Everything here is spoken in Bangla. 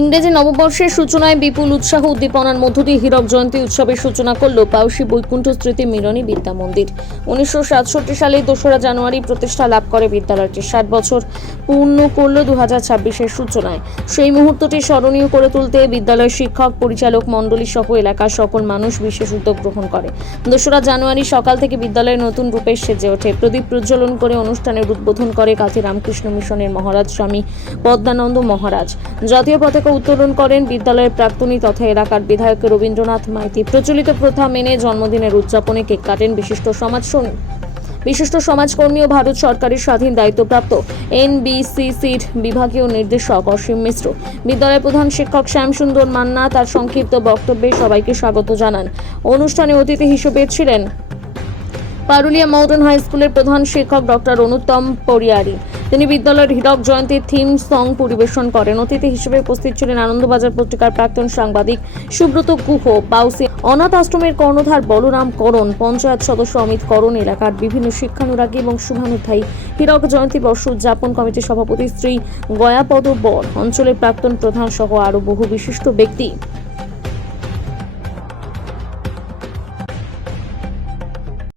ইংরেজি নববর্ষের সূচনায় বিপুল উৎসাহ উদ্দীপনার মধ্য দিয়ে হীরক জয়ন্তী উৎসবের সূচনা করল পাউশি বৈকুণ্ঠ স্মৃতি মিলনী বিদ্যা মন্দির। 1967 সালে 2রা জানুয়ারি প্রতিষ্ঠা লাভ করে বিদ্যালয়টি। 60 বছর পূর্ণ করল 2026-এর সূচনায়। সেই মুহূর্তটি স্মরণীয় করে তুলতে বিদ্যালয়ের শিক্ষক, পরিচালক মণ্ডলী সহ এলাকার সকল মানুষ বিশেষ উদ্যোগ গ্রহণ করে। 2রা জানুয়ারি সকাল থেকে বিদ্যালয়ের নতুন রূপে সেজে ওঠে। প্রদীপ প্রজ্বলন করে অনুষ্ঠানের উদ্বোধন করে কাঁথি রামকৃষ্ণ মিশনের মহারাজ স্বামী পদ্মানন্দ মহারাজ। জাতীয় পতাকা উত্তোলন করেন বিদ্যালয়ের প্রাক্তনী তথা এলাকার বিধায়ক রবীন্দ্রনাথ মাইতি। প্রচলিত প্রথা মেনে জন্মদিনের উদযাপনে কেক কাটেন বিশিষ্ট সমাজকর্মী ও ভারত সরকারের স্বাধীন দায়িত্বপ্রাপ্ত NBCCর বিভাগীয় নির্দেশক অসীম মিশ্র। বিদ্যালয়ের প্রধান শিক্ষক শ্যামসুন্দর মান্না তার সংক্ষিপ্ত বক্তব্যে সবাইকে স্বাগত জানান। অনুষ্ঠানে অতিথি হিসেবে ছিলেন পারুলিয়া মডার্ন হাই স্কুলের প্রধান শিক্ষক ডক্টর অনুত্তম পরিয়ারি। তিনি বিদ্যালয়ের হীরক জয়ন্তীর থিম সং পরিবেশন করেন। অতিথি হিসেবে উপস্থিত ছিলেন আনন্দবাজার পত্রিকার প্রাক্তন সাংবাদিক সুব্রত গুহ, পাউসি অনাথ আশ্রমের কর্ণধার বলরাম করণ, পঞ্চায়েত সদস্য অমিত করণ, এলাকার বিভিন্ন শিক্ষানুরাগী এবং শুভানুধ্যায়ী, হীরক জয়ন্তী বর্ষ উদযাপন কমিটির সভাপতি শ্রী গয়াপদ বর, অঞ্চলের প্রাক্তন প্রধান সহ আরও বহু বিশিষ্ট ব্যক্তি।